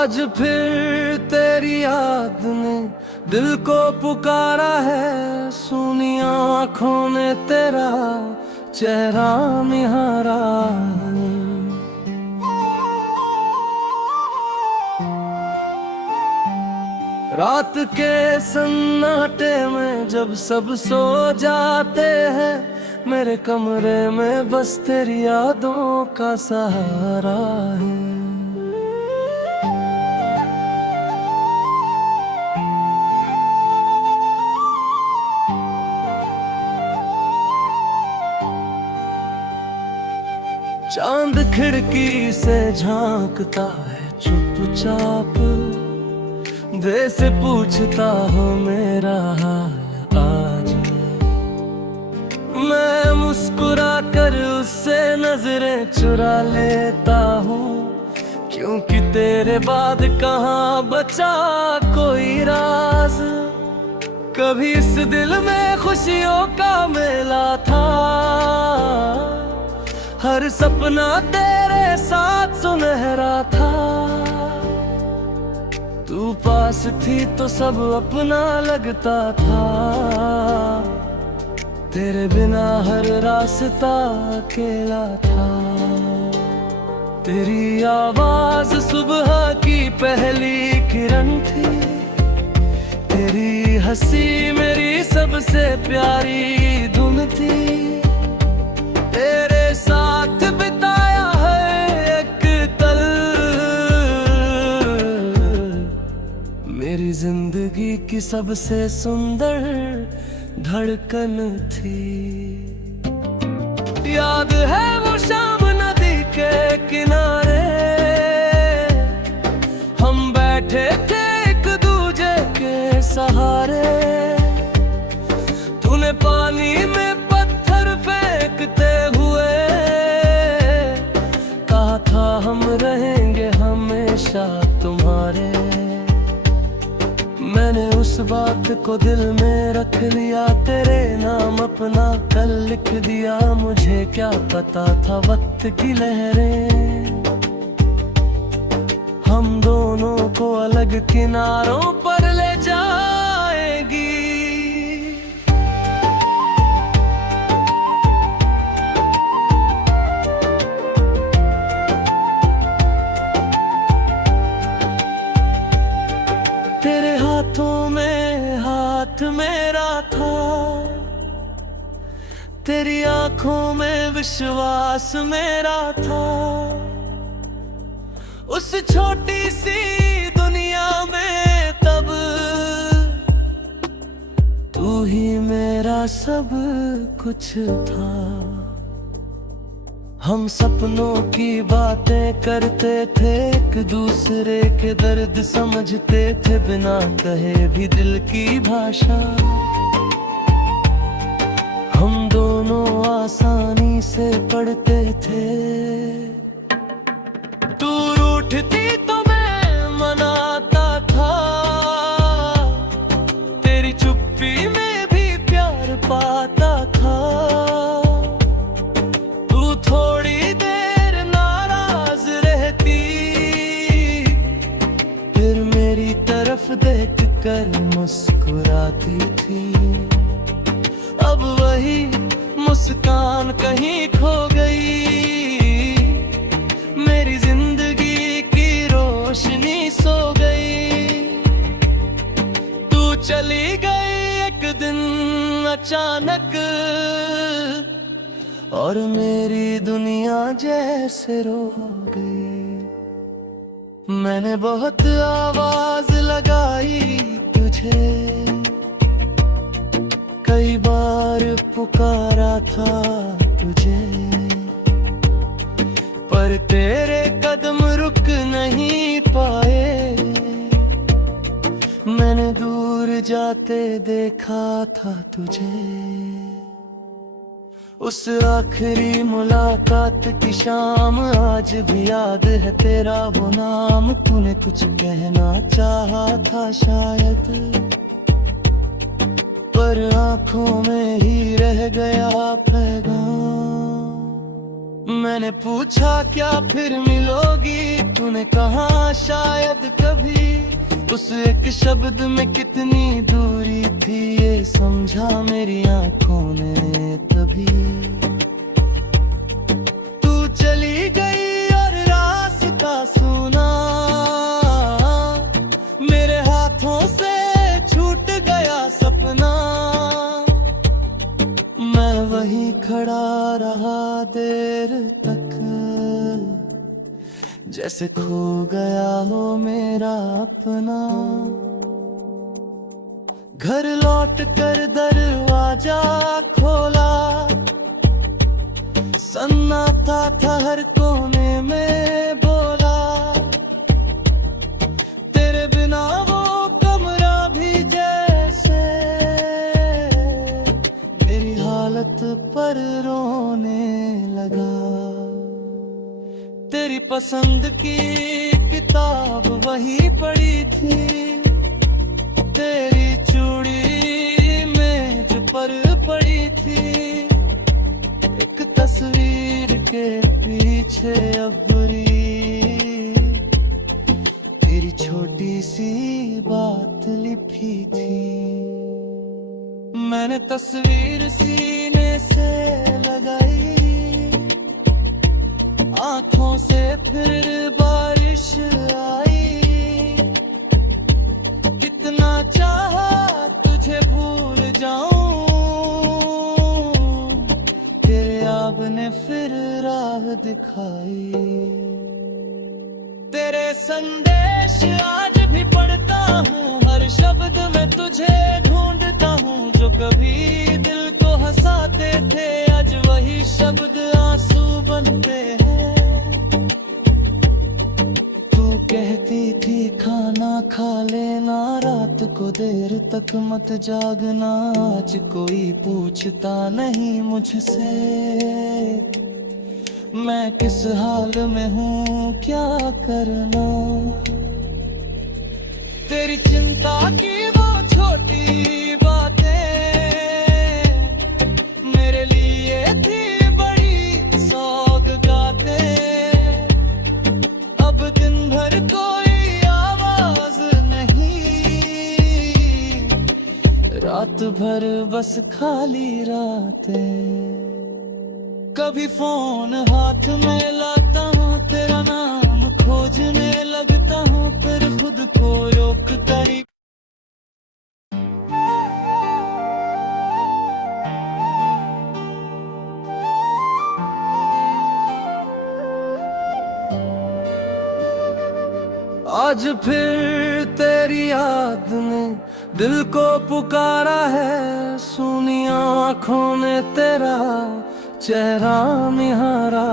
आज फिर तेरी याद ने दिल को पुकारा है, सूनी आँखों ने तेरा चेहरा निहारा है। रात के सन्नाटे में जब सब सो जाते हैं, मेरे कमरे में बस तेरी यादों का सहारा है। चांद खिड़की से झांकता है चुपचाप, दे से पूछता हो मेरा हाल आज। मैं मुस्कुरा कर उससे नजरें चुरा लेता हूँ, क्योंकि तेरे बाद कहाँ बचा कोई राज। कभी इस दिल में खुशियों का मेला था, हर सपना तेरे साथ सुनहरा था। तू पास थी तो सब अपना लगता था, तेरे बिना हर रास्ता अकेला था। तेरी आवाज सुबह की पहली किरण थी, तेरी हंसी मेरी सबसे प्यारी धुन थी। तेरे साथ बिताया है एक पल मेरी जिंदगी की सबसे सुंदर धड़कन थी। याद है वो शाम नदी के किनारे, हम बैठे थे एक दूजे के सहारे। तूने पानी में पत्थर फेंकते हुए कहा था हम रहेंगे हमेशा तुम्हारे। मैंने उस बात को दिल में रख लिया, तेरे नाम अपना कल लिख दिया। मुझे क्या पता था वक्त की लहरें हम दोनों को अलग किनारों पर ले जाएगी। तेरे हाथों में हाथ मेरा था, तेरी आंखों में विश्वास मेरा था। उस छोटी सी दुनिया में तब तू ही मेरा सब कुछ था। हम सपनों की बातें करते थे, एक दूसरे के दर्द समझते थे, बिना कहे भी दिल की भाषा। हम दोनों आसानी से पढ़ते थे, तू रूठती तो मैं मनाता था। तेरी चुप्पी में भी प्यार पाता था। थोड़ी देर नाराज रहती, फिर मेरी तरफ देख कर मुस्कुराती थी। अब वही मुस्कान कहीं खो गई, मेरी जिंदगी की रोशनी सो गई। तू चली गई एक दिन अचानक, और मेरी दुनिया जैसे रो गई। मैंने बहुत आवाज लगाई तुझे, कई बार पुकारा था तुझे, पर तेरे कदम रुक नहीं पाए। मैंने दूर जाते देखा था तुझे। उस आखिरी मुलाकात की शाम आज भी याद है तेरा वो नाम। तूने कुछ कहना चाहा था शायद, पर आंखों में ही रह गया पैगाम। मैंने पूछा क्या फिर मिलोगी, तूने कहा शायद कभी। उस एक शब्द में कितनी दूरी थी, ये समझा मेरी आंखों ने तभी। तू चली गई और रास्ता सुना, मेरे हाथों से छूट गया सपना। मैं वहीं खड़ा रहा देर तक, जैसे खो गया हो मेरा अपना। घर लौट कर दरवाजा खोला, सन्नाटा था हर कोने में बोला। तेरे बिना वो कमरा भी जैसे मेरी हालत पर रोने लगा। तेरी पसंद की किताब वही पड़ी थी, तेरी चूड़ी मेज पर पड़ी थी। एक तस्वीर के पीछे अबरी तेरी छोटी सी बात लिखी थी। मैंने तस्वीर सीने से लगाई, आंखों से फिर बारिश आई। कितना चाहा तुझे भूल जाऊं, तेरे याद ने फिर राह दिखाई। तेरे संदेश आज भी पढ़ता हूँ, हर शब्द में तुझे ढूंढता हूँ। जो कभी दिल को हंसाते थे, आज वही शब्द आंसू बनते हैं। तू कहती थी खाना खा लेना, रात को देर तक मत जागना। आज कोई पूछता नहीं मुझसे, मैं किस हाल में हूँ क्या करना। तेरी चिंता की वो छोटी बातें मेरे लिए थी बड़ी सौगातें। अब दिन भर कोई आवाज नहीं, रात भर बस खाली रातें। कभी फोन हाथ में लाता हूँ, तेरा नाम खोजने लगता हूँ, फिर खुद को रोकता ही। आज फिर तेरी याद ने दिल को पुकारा है, सूनी आँखों ने तेरा चेहरा निहारा।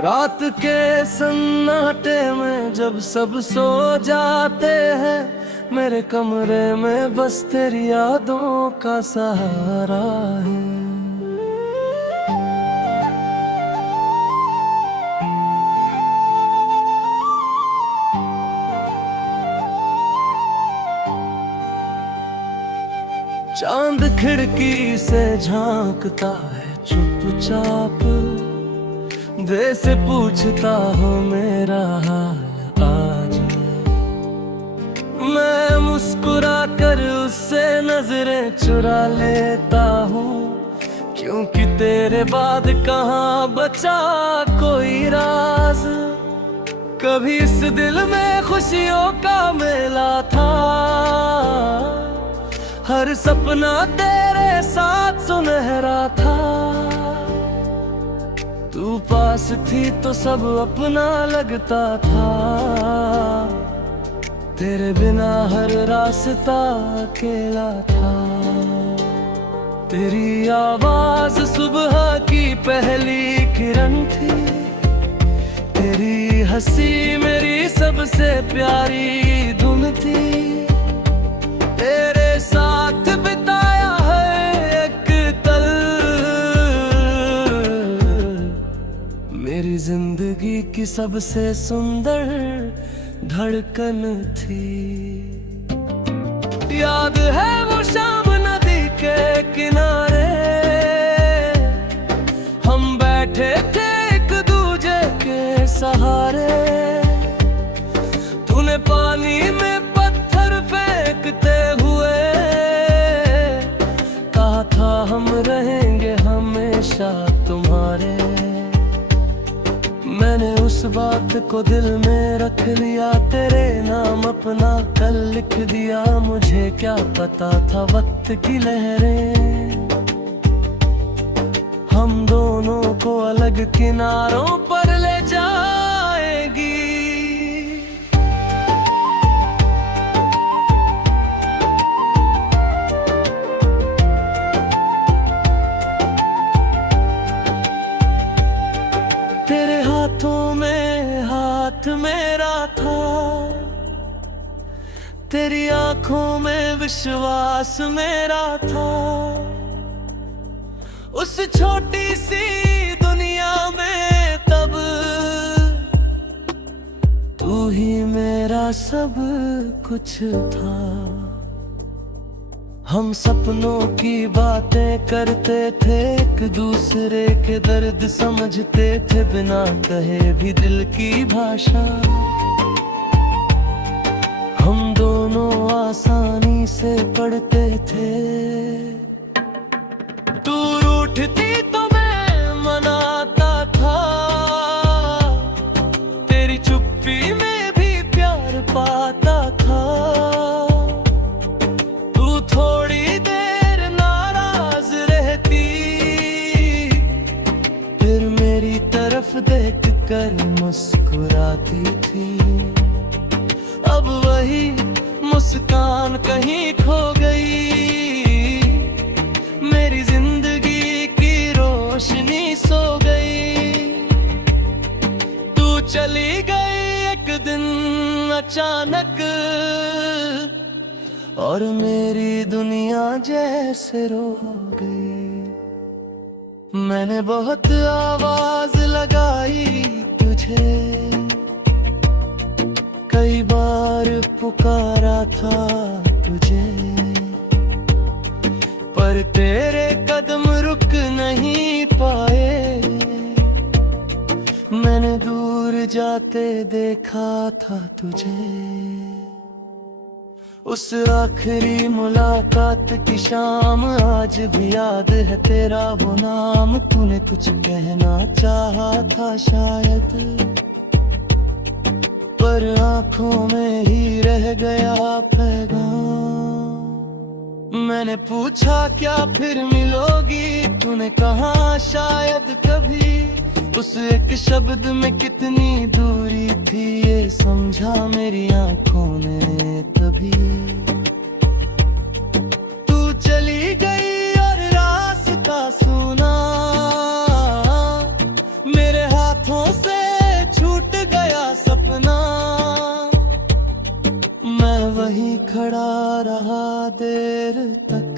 रात के सन्नाटे में जब सब सो जाते हैं, मेरे कमरे में बस तेरी यादों का सहारा है। चांद खिड़की से झांकता है चुपचाप, दे से पूछता हो मेरा हाल आज। मैं मुस्कुरा कर उससे नजरें चुरा लेता हूँ, क्योंकि तेरे बाद कहाँ बचा कोई राज। कभी इस दिल में खुशियों का मेला था, हर सपना तेरे साथ सुनहरा था। तू पास थी तो सब अपना लगता था, तेरे बिना हर रास्ता अकेला था। तेरी आवाज सुबह की पहली किरण थी, तेरी हंसी मेरी सबसे प्यारी धुन थी। तेरे साथ बिताया है एक पल, मेरी जिंदगी की सबसे सुंदर धड़कन थी। याद है वो शाम के किनारे हम बैठे थे एक दूजे के सहारे। तूने पानी में पत्थर फेंकते हुए कहा था हम रहेंगे हमेशा तुम्हारे। मैंने उस बात को दिल में रख लिया, तेरे नाम अपना कल लिख दिया। मुझे क्या पता था वक्त की लहरें हम दोनों को अलग किनारों पर ले जाएगी। तेरे हाथों में हाथ मेरा था, तेरी आंखों में विश्वास मेरा था। उस छोटी सी दुनिया में तब तू ही मेरा सब कुछ था। हम सपनों की बातें करते थे, एक दूसरे के दर्द समझते थे, बिना कहे भी दिल की भाषा। हम दोनों आसानी से पढ़ते थे। तू रूठती तो मैं मनाता था, तेरी चुप्पी में भी प्यार पाता था। तू थोड़ी देर नाराज रहती, फिर मेरी तरफ देख कर मुस्कुराती थी। अब वही मुस्कान कहीं खो गई, मेरी जिंदगी की रोशनी सो गई। तू चली गई एक दिन अचानक, और मेरी दुनिया जैसे रो गई। मैंने बहुत आवाज लगाई तुझे, कई बार पुकारा था तुझे, पर तेरे कदम रुक नहीं पाए। मैंने दूर जाते देखा था तुझे। उस आखिरी मुलाकात की शाम आज भी याद है तेरा वो नाम। तूने कुछ कहना चाहा था शायद, पर आंखों में ही रह गया पैगाम। मैंने पूछा क्या फिर मिलोगी, तूने कहा शायद कभी। उस एक शब्द में कितनी दूरी थी, ये समझा मेरी आंखों ने तभी। तू चली गई और रास्ता सुना, मेरे हाथों से छूट गया सपना। मैं वहीं खड़ा रहा देर तक,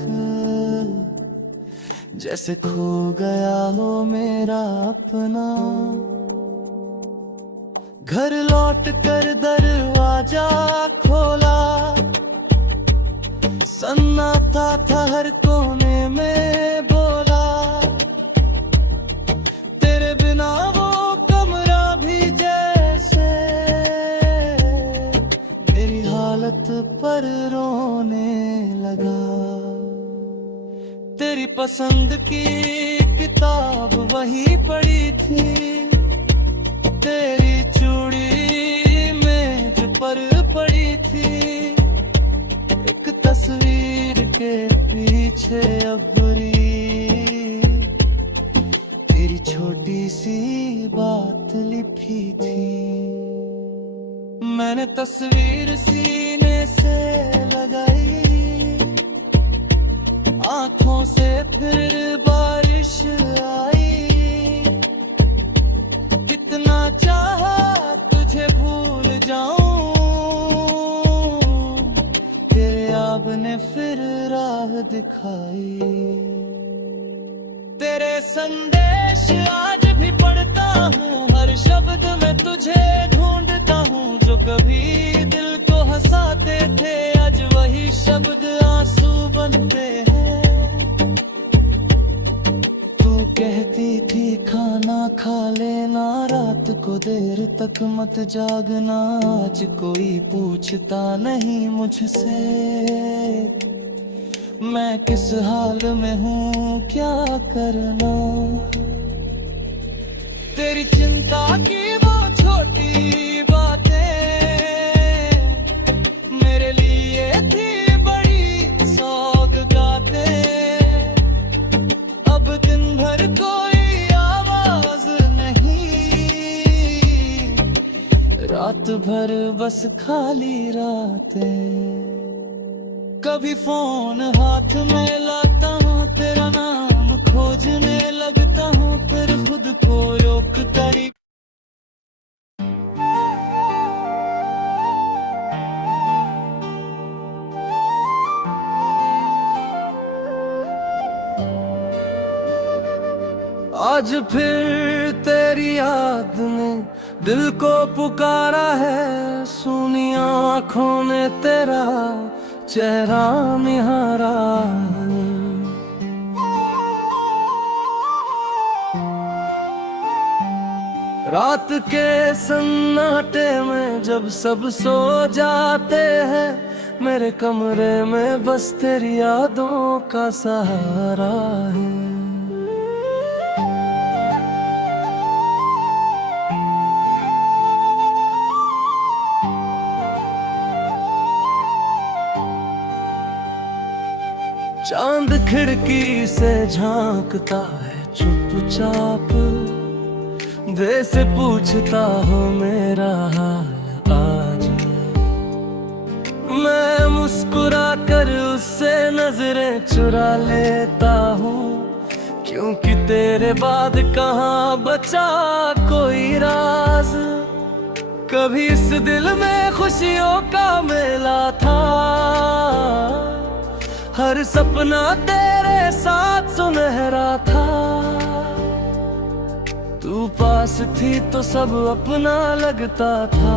जैसे खो गया हो मेरा अपना। घर लौट कर दरवाजा खोला, सन्नाटा था हर कोने में बोला। तेरे बिना वो कमरा भी जैसे मेरी हालत पर रोने लगा। तेरी पसंद की किताब वही पड़ी थी, तेरी चूड़ी मेज पर पड़ी थी। एक तस्वीर के पीछे अबरी तेरी छोटी सी बात लिखी थी। मैंने तस्वीर सीने से लगाई, आंखों से फिर बारिश आई। कितना चाहा तुझे भूल जाऊं, तेरे याद ने फिर राह दिखाई। तेरे संदेश आज भी पढ़ता हूँ, हर शब्द में तुझे ढूंढता हूँ। जो कभी दिल को हंसाते थे, आज वही शब्द आंसू बनते हैं। खा लेना, रात को देर तक मत जागना। आज कोई पूछता नहीं मुझसे मैं किस हाल में हूँ, क्या करना। तेरी चिंता की वो छोटी बातें मेरे लिए थी बड़ी सौगातें। अब दिन भर कोई आवाज नहीं, रात भर बस खाली रातें। कभी फोन हाथ में लाता हूँ, तेरा नाम खोजने लगता हूँ, फिर खुद को रोकता ही। आज फिर तेरी याद ने दिल को पुकारा है, सुनी आँखों ने तेरा चेहरा निहारा। रात के सन्नाटे में जब सब सो जाते हैं, मेरे कमरे में बस तेरी यादों का सहारा है। चांद खिड़की से झांकता है चुपचाप, दे से पूछता हो मेरा हाल आज। मैं मुस्कुरा कर उससे नजरें चुरा लेता हूँ, क्योंकि तेरे बाद कहाँ बचा कोई राज। कभी इस दिल में खुशियों का मेला था, हर सपना तेरे साथ सुनहरा था। तू पास थी तो सब अपना लगता था,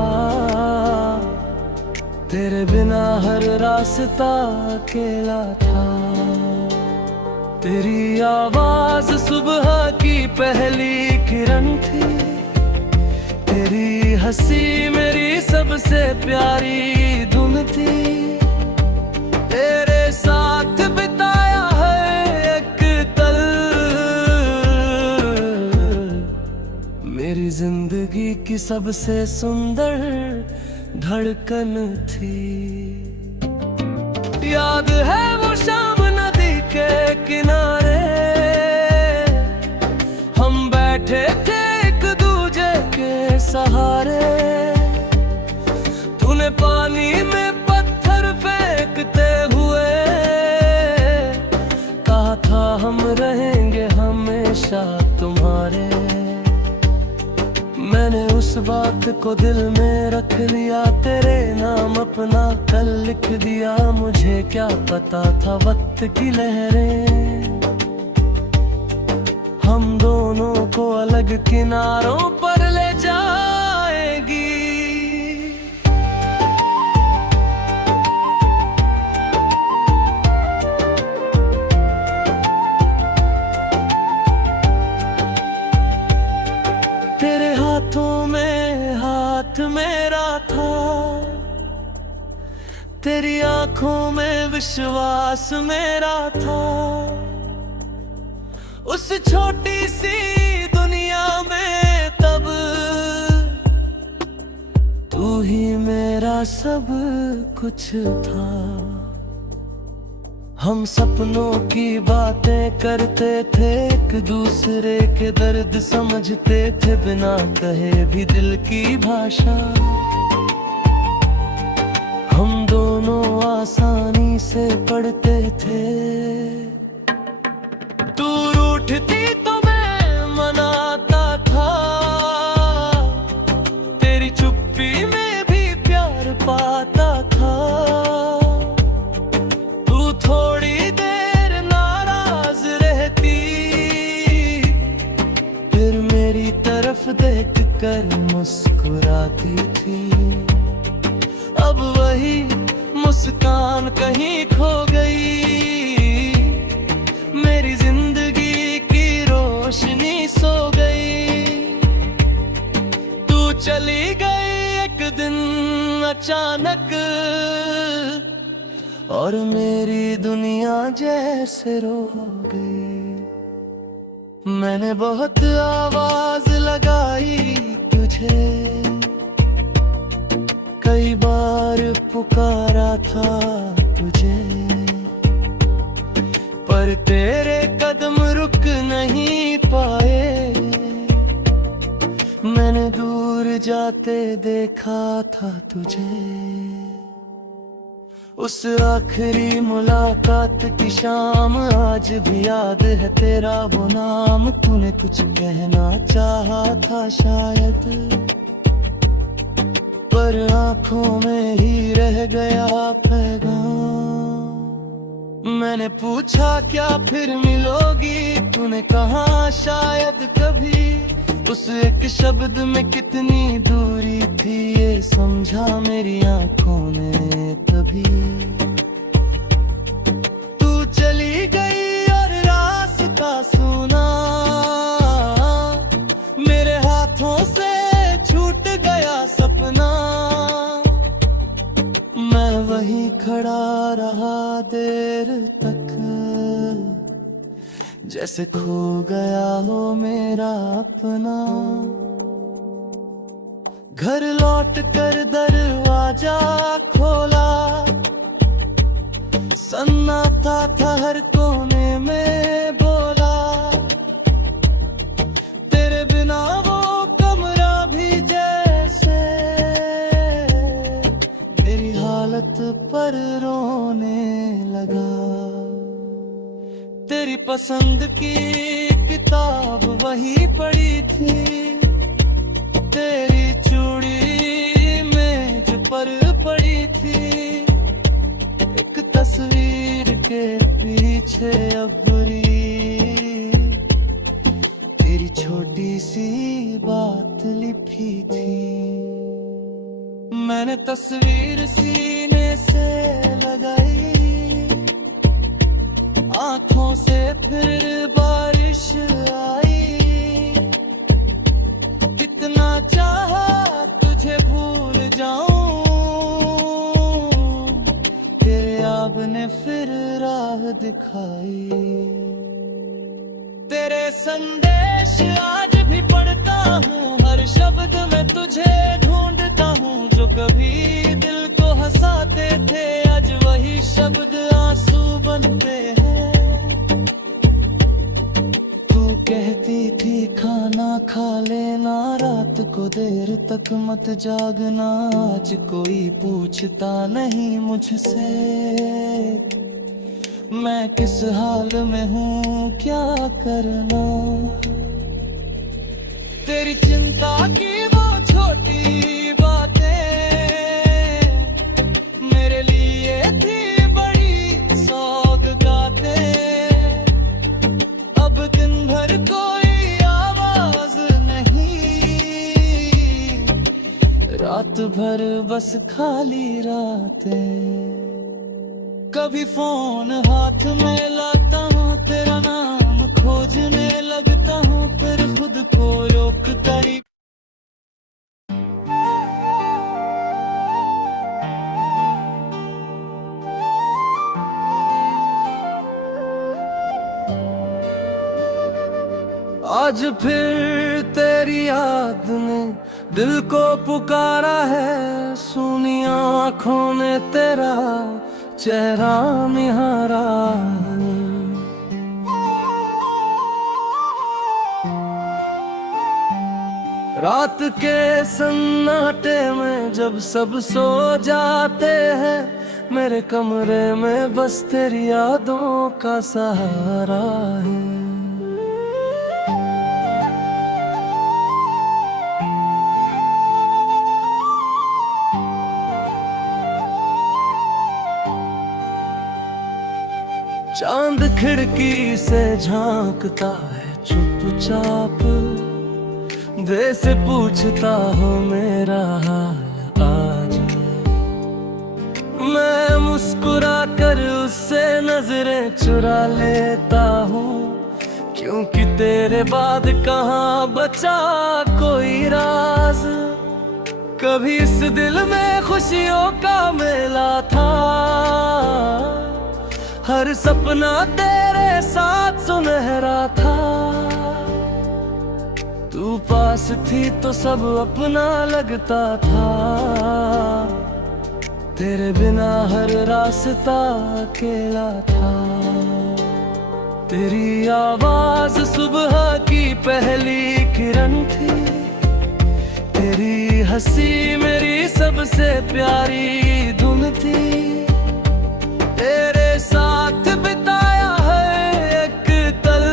तेरे बिना हर रास्ता अकेला था। तेरी आवाज सुबह की पहली किरण थी, तेरी हंसी मेरी सबसे प्यारी धुन थी। तेरे साथ बिताया है एक पल, मेरी जिंदगी की सबसे सुंदर धड़कन थी। याद है वो शाम नदी के किनारे, हम बैठे थे एक दूजे के सहारे। तूने पानी में पत्थर फेंकते हुए कहा था हम रहेंगे हमेशा तुम्हारे। मैंने उस बात को दिल में रख लिया, तेरे नाम अपना कल लिख दिया। मुझे क्या पता था वक्त की लहरें हम दोनों को अलग किनारों पर ले जाएगी। तेरे हाथों में हाथ मेरा था, तेरी आंखों में विश्वास मेरा था। उस छोटी सी दुनिया में तब तू ही मेरा सब कुछ था। हम सपनों की बातें करते थे, एक दूसरे के दर्द समझते थे, बिना कहे भी दिल की भाषा। हम दोनों आसानी से पढ़ते थे, तू रूठती तो मैं मनाता था। तेरी चुप्पी में भी प्यार पाता था। थोड़ी देर नाराज रहती, फिर मेरी तरफ देखकर मुस्कुराती थी। अब वही मुस्कान कहीं खो गई, मेरी जिंदगी की रोशनी सो गई। चली गई एक दिन अचानक, और मेरी दुनिया जैसे रो गई। मैंने बहुत आवाज लगाई तुझे, कई बार पुकारा था तुझे, पर तेरे कदम रुक नहीं पाए। मैंने दूर जाते देखा था तुझे, उस आखिरी मुलाकात की शाम आज भी याद है तेरा वो नाम। तूने कुछ कहना चाहा था शायद, पर आंखों में ही रह गया पैगाम। मैंने पूछा क्या फिर मिलोगी, तूने कहा शायद कभी। उस एक शब्द में कितनी दूरी थी ये समझा मेरी आंखों ने तभी। तू चली गई और रास्ता सुना, मेरे हाथों से छूट गया सपना। मैं वहीं खड़ा रहा देर तक, जैसे खो गया हो मेरा अपना। घर लौट कर दरवाजा खोला, सन्नाटा था हर कोने में बोला। तेरे बिना वो कमरा भी जैसे मेरी हालत पर रोने लगा। तेरी पसंद की किताब वही पड़ी थी, तेरी चूड़ी मेज पर पड़ी थी। एक तस्वीर के पीछे अबरी तेरी छोटी सी बात लिखी थी। मैंने तस्वीर सीने से लगाई, आंखों से फिर बारिश आई। कितना चाहा तुझे भूल जाऊं, तेरे याद ने फिर राह दिखाई। तेरे संदेश आज भी पढ़ता हूँ, हर शब्द में तुझे ढूंढता हूँ। जो कभी दिल को हंसाते थे आज वही शब्द आंसू बनते हैं। कहती थी खाना खा लेना, रात को देर तक मत जागना। आज कोई पूछता नहीं मुझसे मैं किस हाल में हूँ क्या करना। तेरी चिंता की वो छोटी बातें मेरे लिए थी बड़ी सौगातें। अब दिन भर कोई आवाज नहीं, रात भर बस खाली रातें। कभी फोन हाथ में लाता हूँ, तेरा नाम खोजने लगता हूँ, फिर खुद को रोकता ही। आज फिर तेरी याद ने दिल को पुकारा है। सूनी आँखों ने तेरा चेहरा निहारा है। रात के सन्नाटे में जब सब सो जाते हैं, मेरे कमरे में बस तेरी यादों का सहारा है। चांद खिड़की से झांकता है चुपचाप, दे से पूछता हो मेरा हाल आज। मैं मुस्कुरा कर उससे नजरें चुरा लेता हूँ, क्योंकि तेरे बाद कहाँ बचा कोई राज। कभी इस दिल में खुशियों का मेला था, हर सपना तेरे साथ सुनहरा था। तू पास थी तो सब अपना लगता था, तेरे बिना हर रास्ता अकेला था। तेरी आवाज सुबह की पहली किरण थी, तेरी हंसी मेरी सबसे प्यारी धुन थी। तेरे साथ बिताया है एक पल,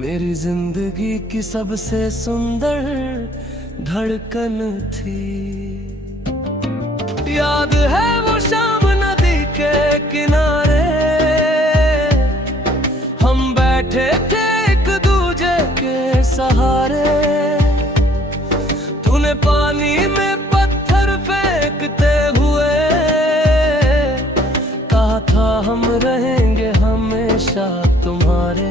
मेरी जिंदगी की सबसे सुंदर धड़कन थी। याद है वो शाम नदी के किनारे, हम बैठे थे एक दूजे के सहारे। तूने पानी में पत्थर फेंकते हुए कहा था हम रहेंगे हमेशा तुम्हारे।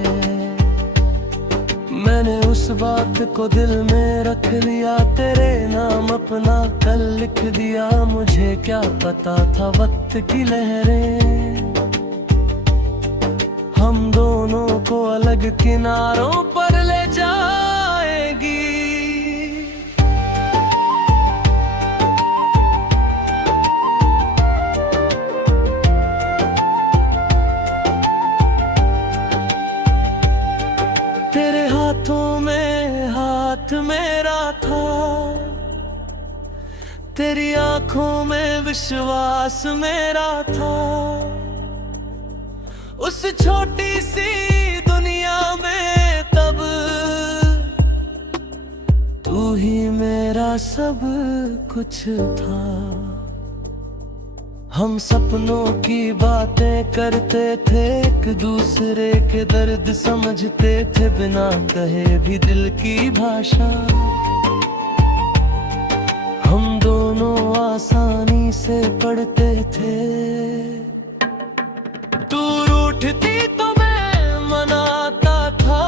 मैंने उस बात को दिल में रख लिया, तेरे नाम अपना कल लिख दिया। मुझे क्या पता था वक्त की लहरें हम दोनों को अलग किनारों पर ले जाएगी। तेरे हाथों में हाथ मेरा था, तेरी आंखों में विश्वास मेरा था। उस छोटी सी दुनिया में तब तू ही मेरा सब कुछ था। हम सपनों की बातें करते थे, एक दूसरे के दर्द समझते थे, बिना कहे भी दिल की भाषा। हम दोनों आसानी से पढ़ते थे, तू रूठती तो मैं मनाता था।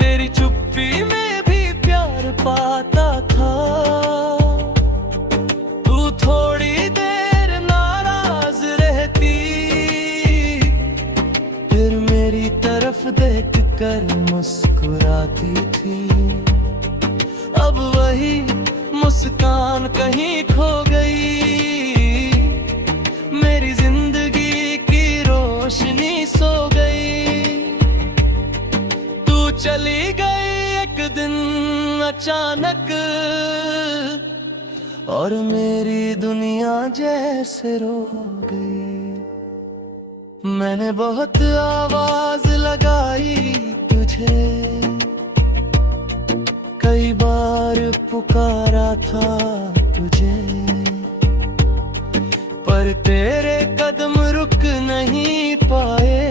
तेरी चुप्पी में भी प्यार पाता था। तू थोड़ी देर नाराज रहती, फिर मेरी तरफ देख कर मुस्कुराती थी। अब वही मुस्कान कहीं खो गई, मेरी जिंदगी की रोशनी सो गई। तू चली गई एक दिन अचानक, और मेरी दुनिया जैसे रो गई। मैंने बहुत आवाज लगाई तुझे, कई बार पुकारा था तुझे, पर तेरे कदम रुक नहीं पाए।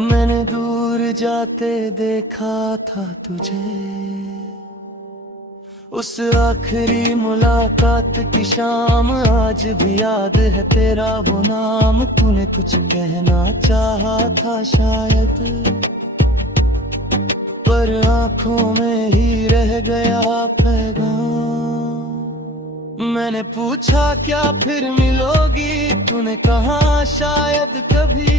मैंने दूर जाते देखा था तुझे। उस आखिरी मुलाकात की शाम आज भी याद है तेरा वो नाम। तूने कुछ कहना चाहा था शायद, पर आंखों में ही रह गया पैगाम। मैंने पूछा क्या फिर मिलोगी, तूने कहा शायद कभी।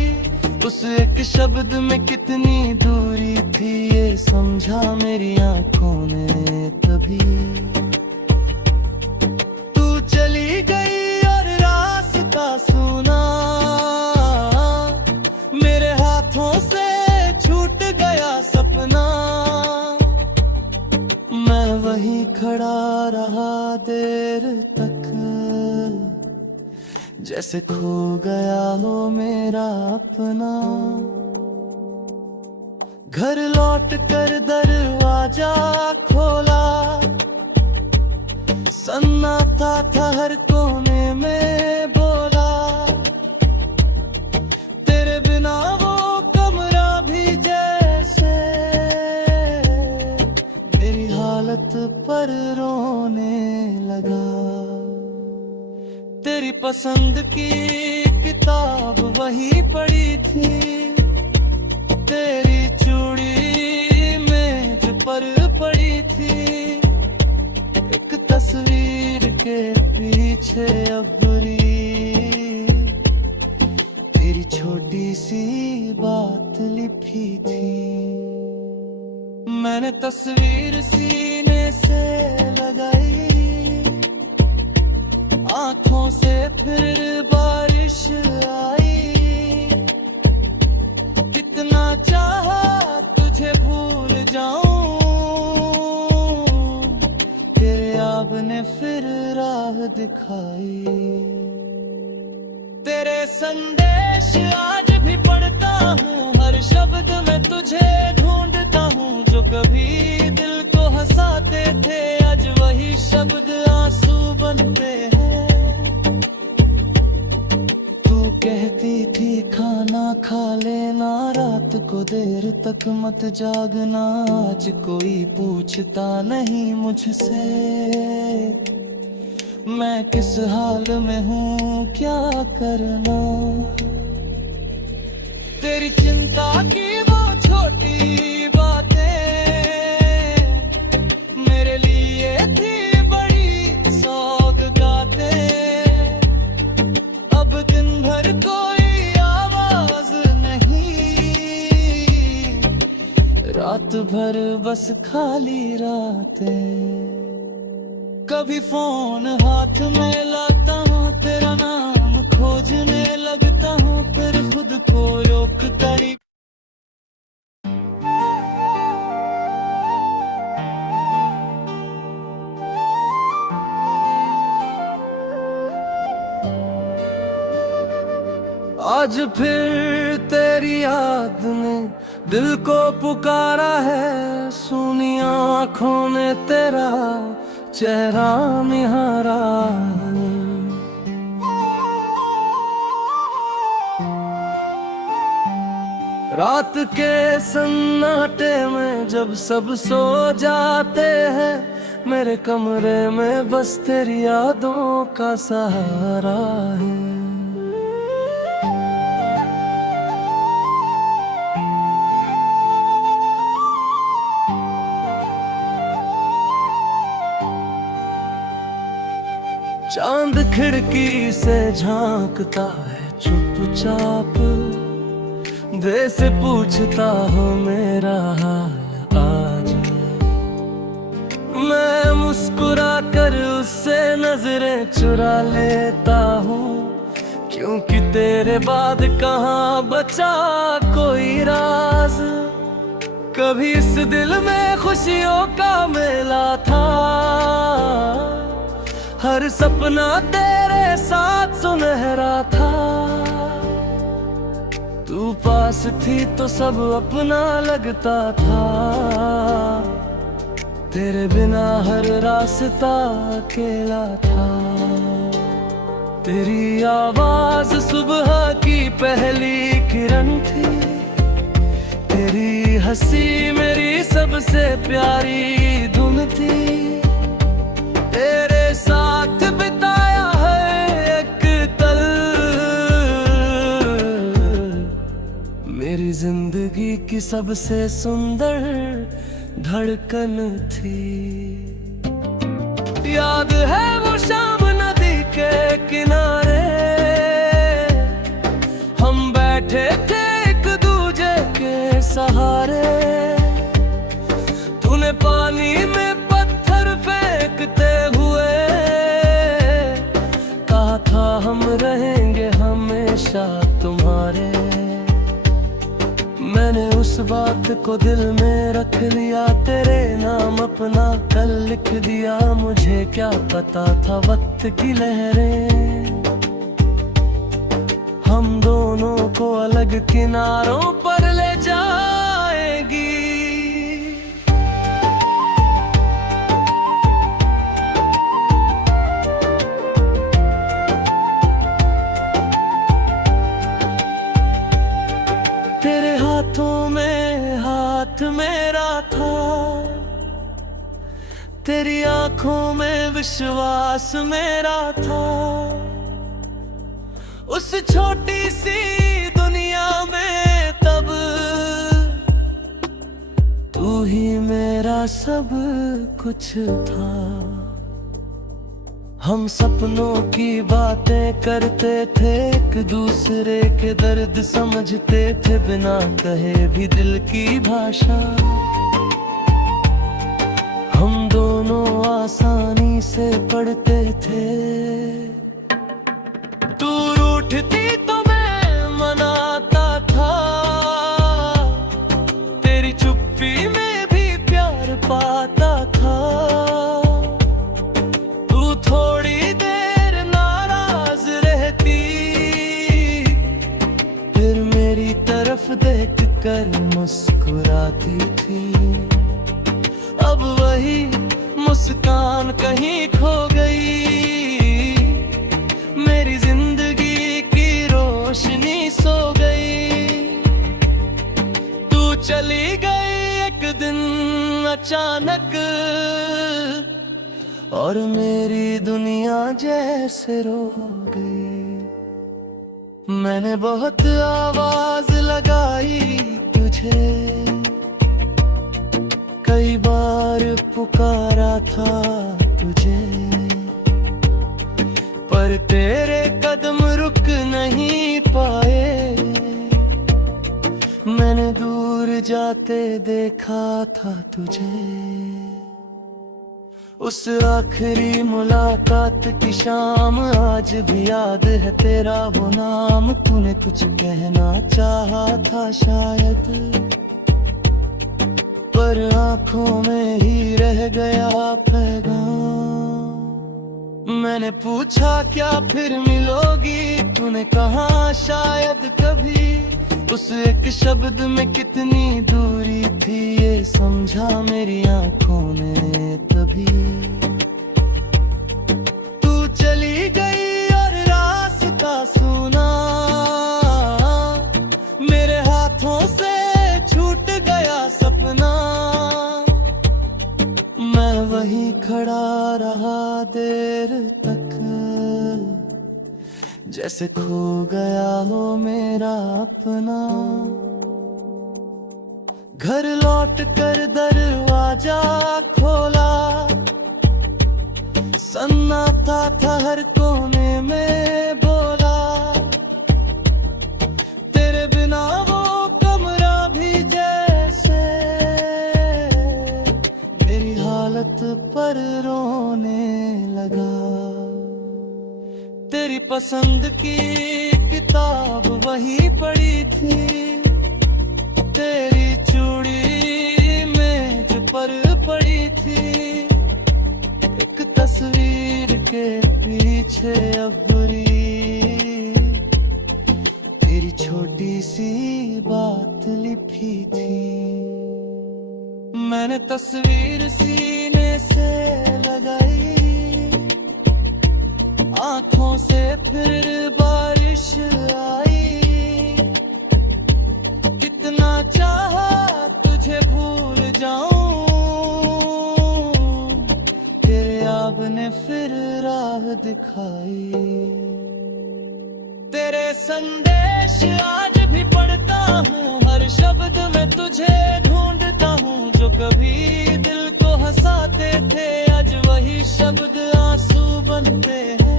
उस एक शब्द में कितनी दूरी थी, ये समझा मेरी आंखों ने तभी। तू चली गई और रास्ता सुना, मेरे हाथों से छूट गया सपना। मैं वहीं खड़ा रहा देर तक, जैसे खो गया हो मेरा अपना। घर लौट कर दरवाजा खोला, सन्नाटा था हर कोने में बोला। तेरे बिना वो कमरा भी जैसे मेरी हालत पर रोने लगा। तेरी पसंद की किताब वही पड़ी थी, तेरी चूड़ी पीछे अबरी तेरी छोटी सी बात लिखी थी। मैंने तस्वीर सीने से लगाई, आंखों से फिर बारिश आई। कितना चाहा तुझे भूल जाऊं, तेरे याद ने फिर राह दिखाई। तेरे संदेश आज भी पढ़ता हूँ, हर शब्द में तुझे ढूंढता हूँ। जो कभी दिल को हंसाते थे, आज वही शब्द आंसू बनते हैं। तू कहती थी खाना खा लेना, रात को देर तक मत जागना। आज कोई पूछता नहीं मुझसे, मैं किस हाल में हूँ क्या करना। तेरी चिंता की वो छोटी बातें मेरे लिए थी बड़ी सौगातें। अब दिन भर कोई आवाज नहीं, रात भर बस खाली रातें। कभी फोन हाथ में लाता हूँ, तेरा नाम खोजने लगता हूँ, फिर खुद को रोकता ही। आज फिर तेरी याद ने दिल को पुकारा है, सूनी आँखों ने तेरा चेहरा निहारा। रात के सन्नाटे में जब सब सो जाते हैं, मेरे कमरे में बस तेरी यादों का सहारा है। चांद खिड़की से झांकता है चुपचाप, दे से पूछता हो मेरा हाल आज। मैं मुस्कुरा कर उससे नजरें चुरा लेता हूँ, क्योंकि तेरे बाद कहाँ बचा कोई राज। कभी इस दिल में खुशियों का मेला था, हर सपना तेरे साथ सुनहरा था। तू पास थी तो सब अपना लगता था, तेरे बिना हर रास्ता अकेला था। तेरी आवाज सुबह की पहली किरण थी, तेरी हंसी मेरी सबसे प्यारी धुन थी। तेरे साथ बिताया है एक पल, मेरी जिंदगी की सबसे सुंदर धड़कन थी। याद है वो शाम नदी के किनारे, हम बैठे थे एक दूजे के सहारे। तूने पानी में पत्थर फेंकते हुए कहा था हम रहेंगे हमेशा तुम्हारे। मैंने उस बात को दिल में रख लिया, तेरे नाम अपना कल लिख दिया। मुझे क्या पता था वक्त की लहरें हम दोनों को अलग किनारों पर ले जाएगी। तेरे हाथों में हाथ मेरा था, तेरी आंखों में विश्वास मेरा था। उस छोटी सी दुनिया में तब तू ही मेरा सब कुछ था। हम सपनों की बातें करते थे, एक दूसरे के दर्द समझते थे, बिना कहे भी दिल की भाषा। हम दोनों आसानी से पढ़ते थे। तू रूठती तो मैं मनाता था, तेरी चुप्पी में भी प्यार पाता था। तू थोड़ी देर नाराज रहती, फिर मेरी तरफ देख कर मुस्कुराती थी। अब वही मुस्कान कहीं खो गई, मेरी जिंदगी की रोशनी सो गई। तू चली गई एक दिन अचानक, और मेरी दुनिया जैसे रो गई। मैंने बहुत आवाज लगाई तुझे, कई बार पुकारा था तुझे, पर तेरे कदम रुक नहीं पाए। मैंने दूर जाते देखा था तुझे। उस आखिरी मुलाकात की शाम आज भी याद है तेरा वो नाम। तूने कुछ कहना चाहा था शायद, पर आंखों में ही रह गया पैगाम। मैंने पूछा क्या फिर मिलोगी, तूने कहा शायद कभी। उस एक शब्द में कितनी दूरी थी, ये समझा मेरी आंखों ने तभी। तू चली गई और रास्ता सुना, मेरे हाथों से छूट गया सपना। मैं वहीं खड़ा रहा देर तक, जैसे खो गया हो मेरा अपना। घर लौट कर दरवाजा खोला, सन्नाटा था हर कोने में बोला। तेरे बिना वो कमरा भी जैसे मेरी हालत पर रोने लगा। तेरी पसंद की किताब वही पड़ी थी, तेरी चूड़ी मेज पर पड़ी थी। एक तस्वीर के पीछे अबरी तेरी छोटी सी बात लिखी थी। मैंने तस्वीर सीने से लगाई, आंखों से फिर बारिश आई। कितना चाहा तुझे भूल जाऊं, तेरे याद ने फिर राह दिखाई। तेरे संदेश आज भी पढ़ता हूँ, हर शब्द में तुझे ढूंढता हूँ। जो कभी दिल को हंसाते थे, आज वही शब्द आंसू बनते हैं।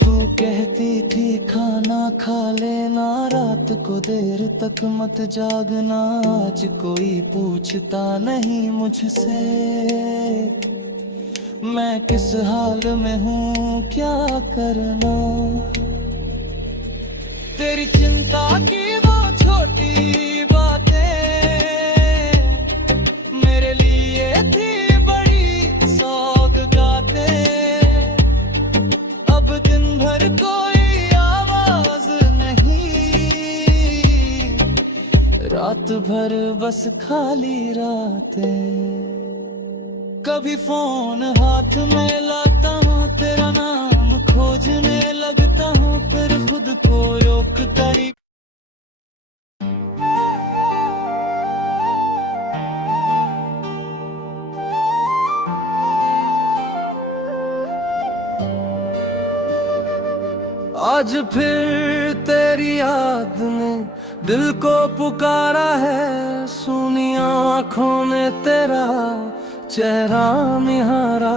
तू कहती थी खाना खा लेना, रात को देर तक मत जागना। आज कोई पूछता नहीं मुझसे, मैं किस हाल में हूँ क्या करना। तेरी चिंता की वो छोटी बातें मेरे लिए थी बड़ी सौगातें। अब दिन भर कोई आवाज नहीं, रात भर बस खाली रातें। कभी फोन हाथ में लाता हूँ, तेरा नाम खोजने लगता हूँ, फिर खुद को रोकता ही। आज फिर तेरी याद ने दिल को पुकारा है, सुनी आँखों ने तेरा चेहरा निहारा।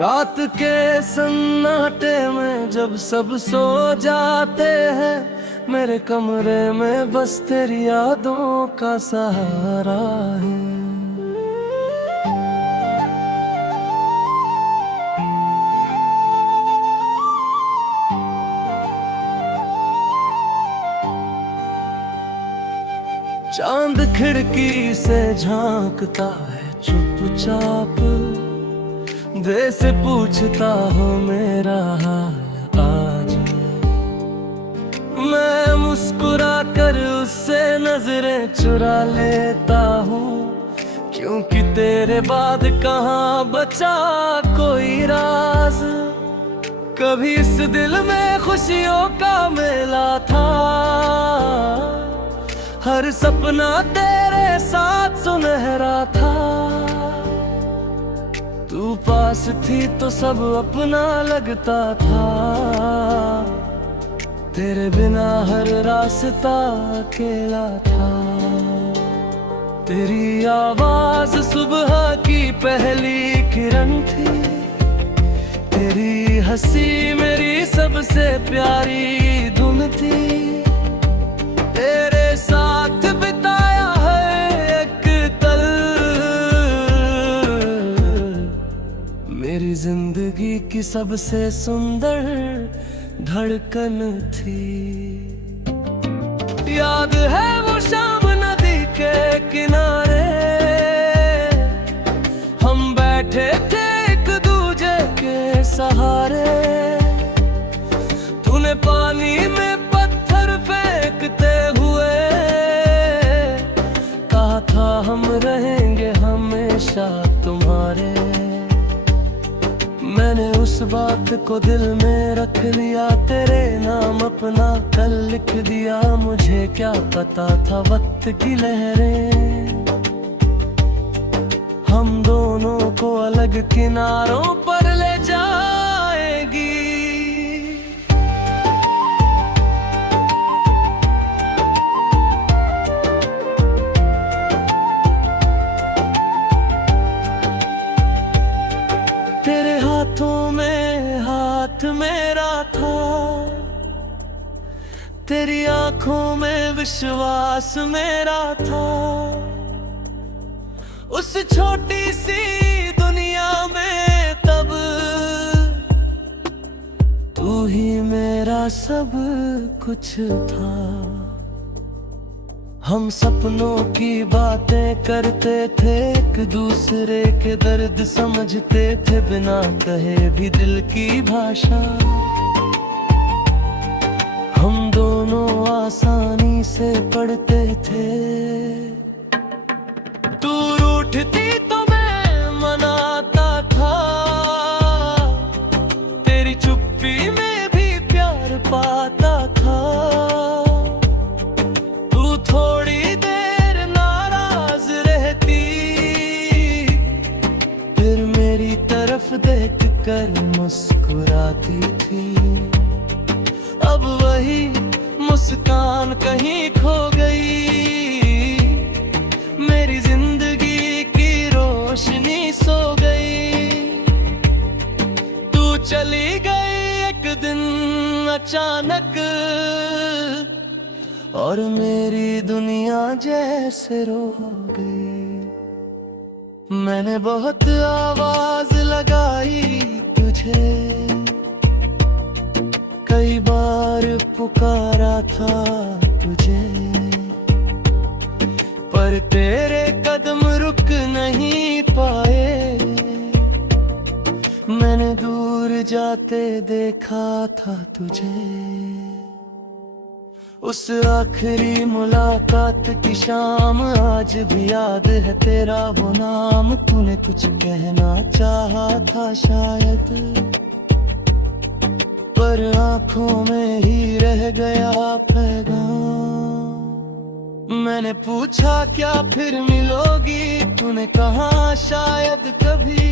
रात के सन्नाटे में जब सब सो जाते हैं, मेरे कमरे में बस तेरी यादों का सहारा है। चांद खिड़की से झांकता है चुपचाप, दे से पूछता हो मेरा हाल आज। मैं मुस्कुरा कर उससे नजरें चुरा लेता हूँ, क्योंकि तेरे बाद कहाँ बचा कोई राज। कभी इस दिल में खुशियों का मेला था, हर सपना तेरे साथ सुनहरा था। तू पास थी तो सब अपना लगता था, तेरे बिना हर रास्ता अकेला था। तेरी आवाज सुबह की पहली किरण थी, तेरी हंसी मेरी सबसे प्यारी धुन थी। तेरे साथ बिताया है एक पल, मेरी जिंदगी की सबसे सुंदर धड़कन थी। याद है वो शाम नदी के किनारे, हम बैठे थे एक दूजे के सहारे। तूने पानी में पत्थर फेंकते हुए कहा था हम रहेंगे हमेशा तुम्हारे। मैंने उस बात को दिल में रख लिया, तेरे नाम अपना कल लिख दिया। मुझे क्या पता था वक्त की लहरें हम दोनों को अलग किनारों पर ले जाएगी। तेरे हाथों में हाथ मेरा था, तेरी आंखों में विश्वास मेरा था। उस छोटी सी दुनिया में तब तू ही मेरा सब कुछ था। हम सपनों की बातें करते थे, एक दूसरे के दर्द समझते थे, बिना कहे भी दिल की भाषा। हम दोनों आसानी से पढ़ते थे, तू रूठती तो मैं मनाता था। तेरी चुप्पी में भी प्यार पाता था। तू थोड़ी देर नाराज रहती, फिर मेरी तरफ देख कर मुस्कुराती थी। अब वही मुस्कान कहीं खो गई, मेरी जिंदगी की रोशनी सो गई। तू चली गई एक दिन अचानक, और मेरी दुनिया जैसे रो गई। मैंने बहुत आवाज लगाई तुझे, कई बार पुकारा था तुझे, पर तेरे कदम रुक नहीं पाए। मैंने दूर जाते देखा था तुझे। उस आखिरी मुलाकात की शाम आज भी याद है तेरा वो नाम। तूने कुछ कहना चाहा था शायद, पर आंखों में ही रह गया पैगाम। मैंने पूछा क्या फिर मिलोगी, तूने कहा शायद कभी।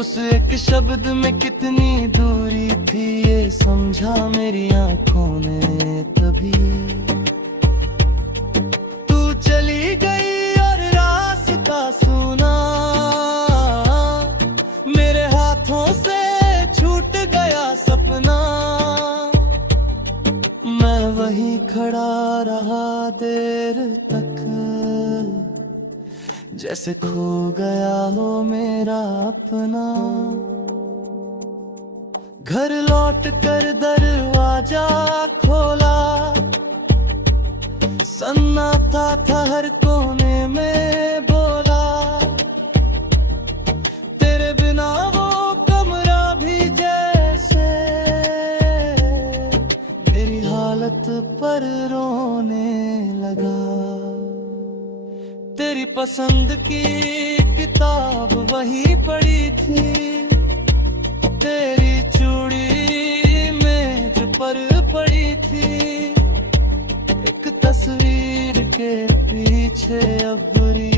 उस एक शब्द में कितनी दूरी थी, ये समझा मेरी आंखों ने तभी। वहीं खड़ा रहा देर तक, जैसे खो गया हो मेरा अपना। घर लौट कर दरवाजा खोला, सन्नाटा था हर कोने में बोला, तेरे बिना वो कमरा भी जैसे मेरी हालत पर रोने लगा। तेरी पसंद की किताब वही पड़ी थी, तेरी चूड़ी मेज पर पड़ी थी, एक तस्वीर के पीछे अबरी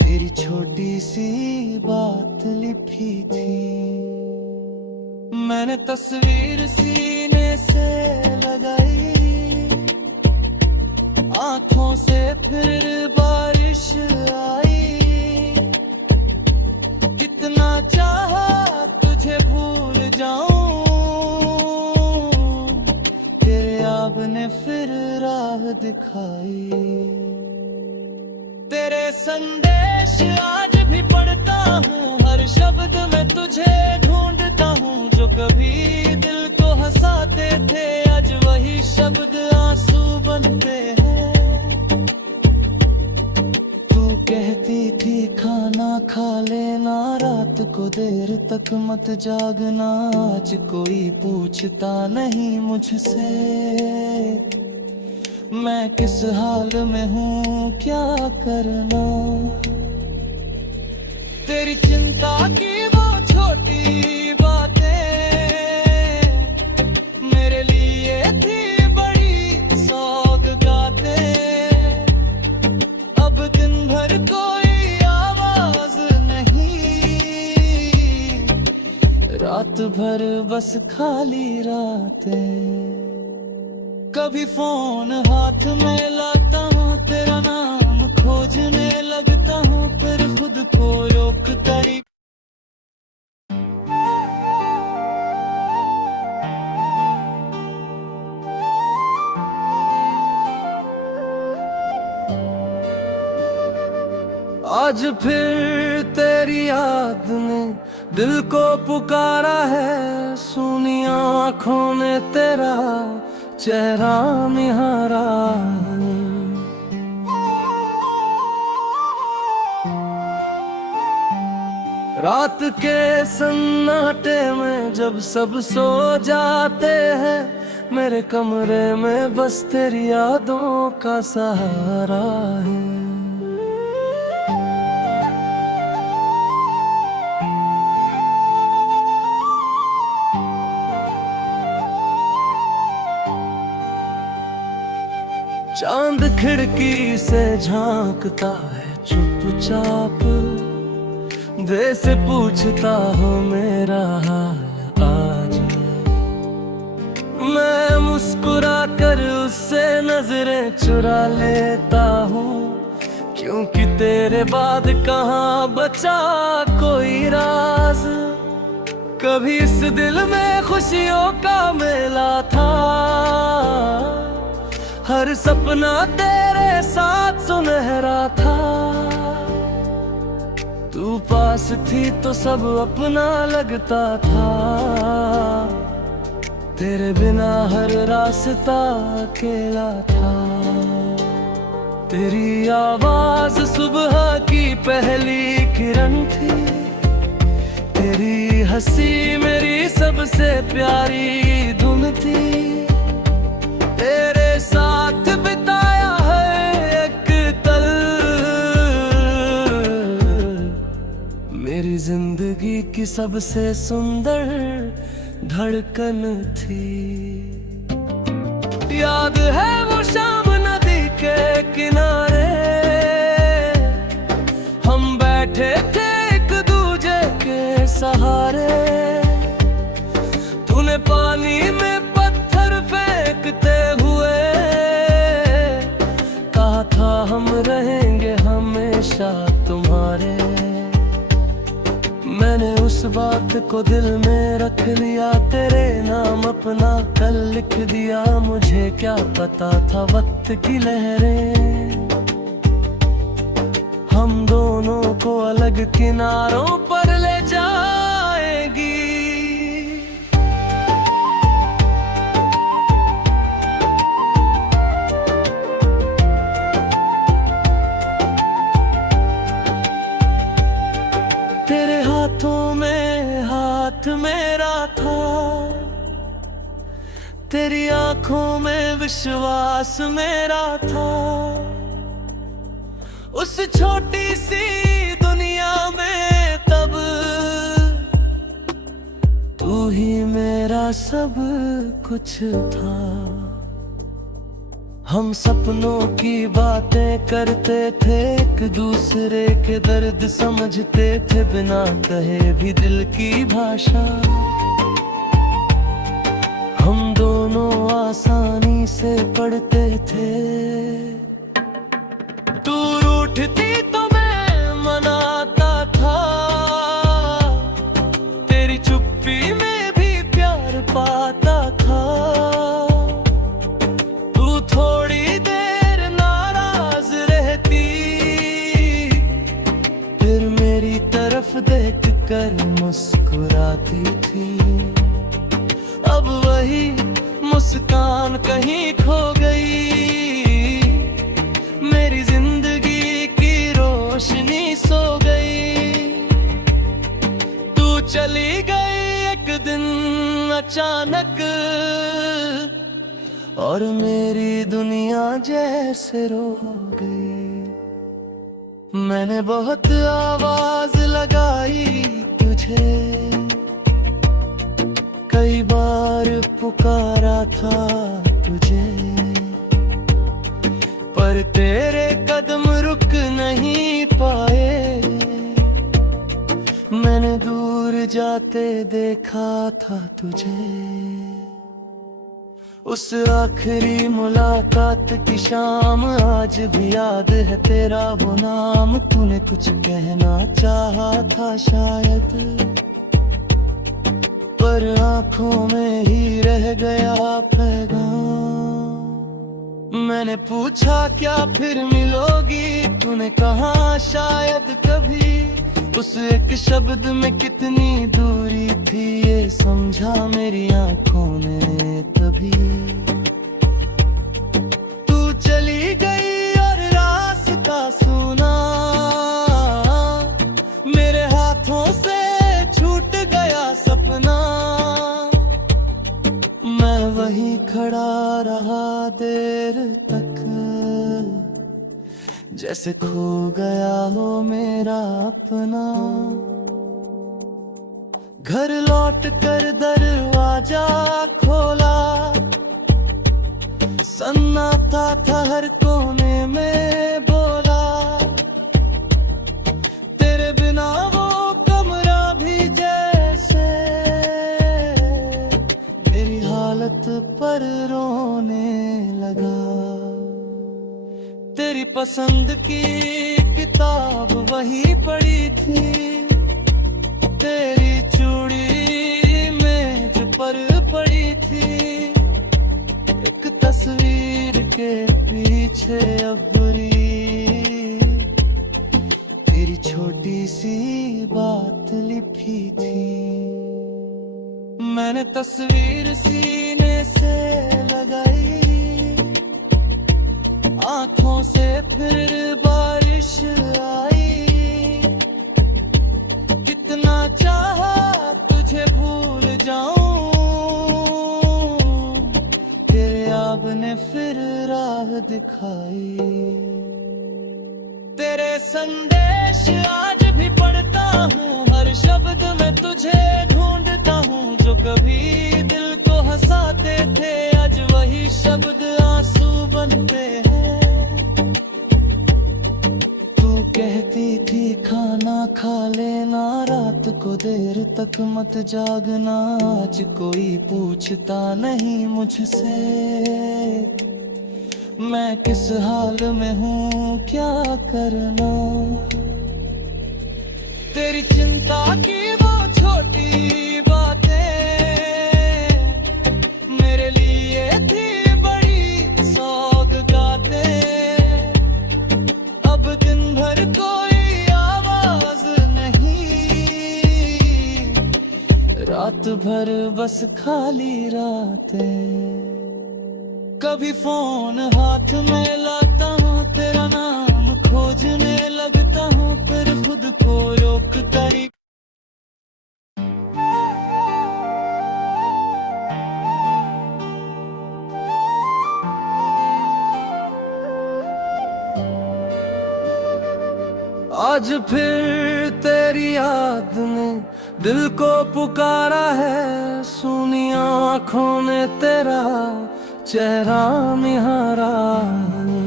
तेरी छोटी सी बात लिखी थी। मैंने तस्वीर सीने से लगाई, आंखों से फिर बारिश आई, कितना चाहा तुझे भूल जाऊं, तेरे याद ने फिर राह दिखाई। तेरे संदेश आज भी पढ़ता हूँ, हर शब्द में तुझे ढूंढता हूँ, जो कभी दिल को हंसाते थे आज वही शब्द आंसू बनते हैं। तू कहती थी खाना खा लेना, रात को देर तक मत जागना, आज कोई पूछता नहीं मुझसे मैं किस हाल में हूँ क्या करना। तेरी चिंता की वो छोटी बातें मेरे लिए थी बड़ी सौगातें, अब दिन भर कोई आवाज नहीं, रात भर बस खाली रातें। कभी फोन हाथ में लाता हूँ, तेरा नाम खोजने लगता हूँ, फिर खुद को रोकता ही। आज फिर तेरी याद ने दिल को पुकारा है, सूनी आँखों ने तेरा चेहरा निहारा। रात के सन्नाटे में जब सब सो जाते हैं, मेरे कमरे में बस तेरी यादों का सहारा है। चांद खिड़की से झांकता है चुपचाप, दे से पूछता हो मेरा हाल आज। मैं मुस्कुरा कर उससे नजरें चुरा लेता हूँ, क्योंकि तेरे बाद कहाँ बचा कोई राज। कभी इस दिल में खुशियों का मेला था, हर सपना तेरे साथ सुनहरा था। तू पास थी तो सब अपना लगता था, तेरे बिना हर रास्ता अकेला था। तेरी आवाज सुबह की पहली किरण थी, तेरी हंसी मेरी सबसे प्यारी धुन थी। तेरे साथ बिताया है एक पल मेरी जिंदगी की सबसे सुंदर धड़कन थी। याद है वो शाम नदी के किनारे, हम बैठे थे एक दूजे के सहारे। तूने पानी में पत्थर फेंकते हुए कहा था हम रहेंगे हमेशा तुम्हारे। मैंने उस बात को दिल में रख लिया, तेरे नाम अपना कल लिख दिया, मुझे क्या पता था वक्त की लहरें हम दोनों को अलग किनारों पर ले जाएगी। तेरे हाथों में हाथ मेरा था, तेरी आंखों में विश्वास मेरा था। उस छोटी सी दुनिया में तब तू ही मेरा सब कुछ था। हम सपनों की बातें करते थे, एक दूसरे के दर्द समझते थे, बिना कहे भी दिल की भाषा हम दोनों आसानी से पढ़ते थे। तू रूठती तो मैं मनाता था, तेरी चुप्पी में भी प्यार पाता था। तू थोड़ी देर नाराज रहती, फिर मेरी तरफ देख कर मुस्कुराती थी। अब वही मुस्कान कहीं खो गई, मेरी जिंदगी की रोशनी सो गई। तू चली गई एक दिन अचानक, और मेरी दुनिया जैसे रो गई। मैंने बहुत आवाज लगाई तुझे, कई बार पुकारा था तुझे, पर तेरे कदम रुक नहीं पाए। मैंने दूर जाते देखा था तुझे, उस आखिरी मुलाकात की शाम आज भी याद है तेरा वो नाम। तूने कुछ कहना चाहा था शायद, पर आंखों में ही रह गया पैगाम। मैंने पूछा क्या फिर मिलोगी, तूने कहा शायद कभी। उस एक शब्द में कितनी दूरी थी, ये समझा मेरी आंखों ने तभी। तू चली गई और रास्ता सुना, मेरे हाथों से छूट गया सपना। मैं वहीं खड़ा रहा देर तक, जैसे खो गया हो मेरा अपना। घर लौट कर दरवाजा खोला, सन्नाटा था हर कोने में बोला। तेरे बिना वो कमरा भी जैसे मेरी हालत पर रोने लगा। तेरी पसंद की किताब वही पड़ी थी, तेरी चूड़ी मेज पर पड़ी थी। एक तस्वीर के पीछे अबरी तेरी छोटी सी बात लिखी थी। मैंने तस्वीर सीने से लगाई, आंखों से फिर बारिश आई। कितना चाहा तुझे भूल जाऊं, तेरे याद ने फिर राह दिखाई। तेरे संदेश आज भी पढ़ता हूँ, हर शब्द में तुझे ढूंढता हूँ। जो कभी दिल को हंसाते थे, आज वही शब्द आंसू बनते हैं। तू कहती थी खाना खा लेना, रात को देर तक मत जागना। आज कोई पूछता नहीं मुझसे, मैं किस हाल में हूँ क्या करना। तेरी चिंता की वो छोटी बातें भर बस खाली रातें। कभी फोन हाथ में लाता हूँ, तेरा नाम खोजने लगता हूँ, फिर खुद को रोकता ही। आज फिर तेरी याद ने दिल को पुकारा है, सूनी आँखों ने तेरा चेहरा निहारा है।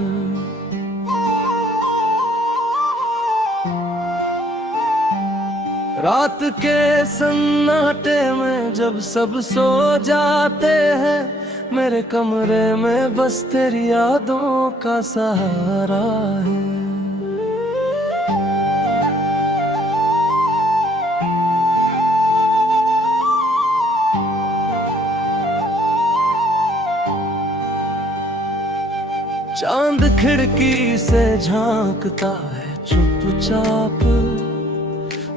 रात के सन्नाटे में जब सब सो जाते हैं, मेरे कमरे में बस तेरी यादों का सहारा है। चांद खिड़की से झांकता है चुपचाप,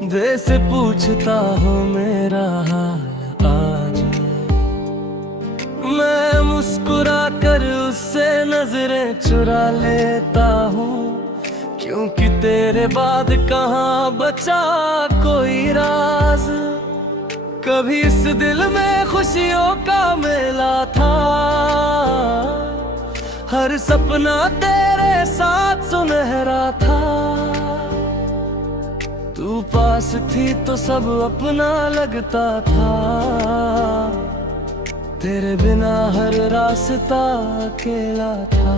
दे से पूछता हो मेरा हाल आज। मैं मुस्कुरा कर उससे नजरें चुरा लेता हूँ, क्योंकि तेरे बाद कहाँ बचा कोई राज। कभी इस दिल में खुशियों का मेला था, हर सपना तेरे साथ सुनहरा था। तू पास थी तो सब अपना लगता था, तेरे बिना हर रास्ता अकेला था।